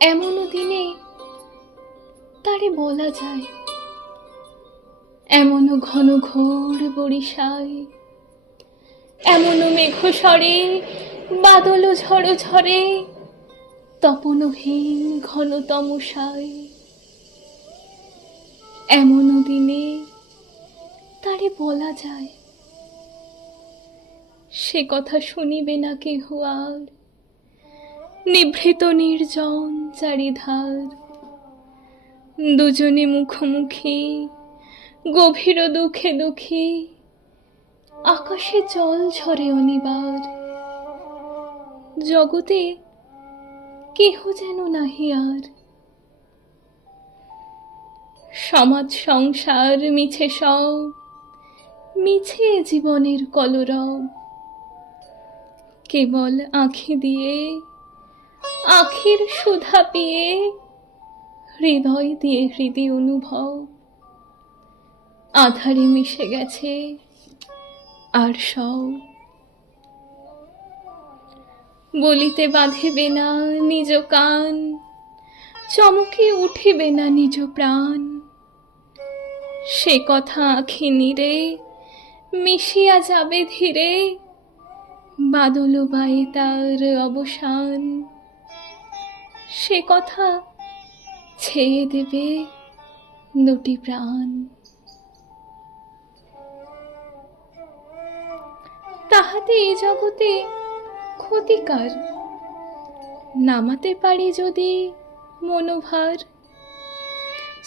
এমনও দিনে তারে বলা যায়, এমনও ঘন ঘোর বরিশায়, এমনও মেঘ স্বরে বাদল ঝড় ঝরে, তপনহীন ঘন তমসায়। এমনও দিনে তারে বলা যায়, সে কথা শুনিবে না কেহ আর, নিভৃত নির্জন চারিধার, দুজনে মুখোমুখি গভীর দুঃখে দুঃখী, আকাশে জল ঝরে অনিবার, জগতে কেহ যেন নাহি আর। সমাজ সংসার মিছে সব, মিছে জীবনের কলরব, কেবল আঁখি দিয়ে আখির সুধা পিয়ে, হৃদয় দিয়ে হৃদয় অনুভব, আধারে মিশে গেছে আর সব। বলিতে বাঁধিবে না নিজ কান, চমকে উঠিবে না নিজ প্রাণ, সে কথা আঁখি নীরে মিশিয়া যাবে ধীরে, বাদল বায়ে তার অবসান, সে কথা ছেয়ে দেবে দুটি প্রাণ। তাহাতে এই জগতে ক্ষতিকার, নামাতে পারি যদি মনোভার,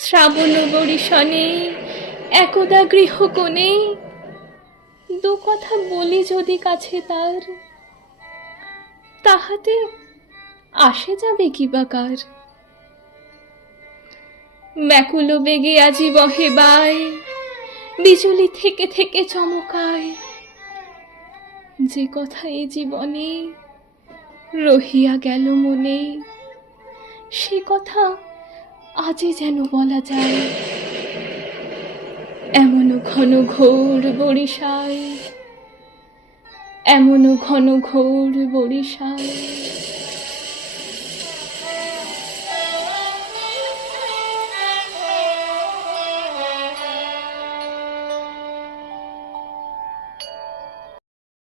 শ্রাবণ বরিশনে একদা গৃহকোণে, দু কথা বলি যদি কাছে তার, তাহাতে আসে যাবে কি বাকার। ব্যাকুল বেগে আজি বহে বায়, বিজুলি থেকে থেকে চমকায়, যে কথা এ জীবনে রহিয়া গেল মনে, সে কথা আজই যেন বলা যায়। এমনও ঘন ঘোর বরিশায়, এমনও ঘন ঘোর বরিশায়।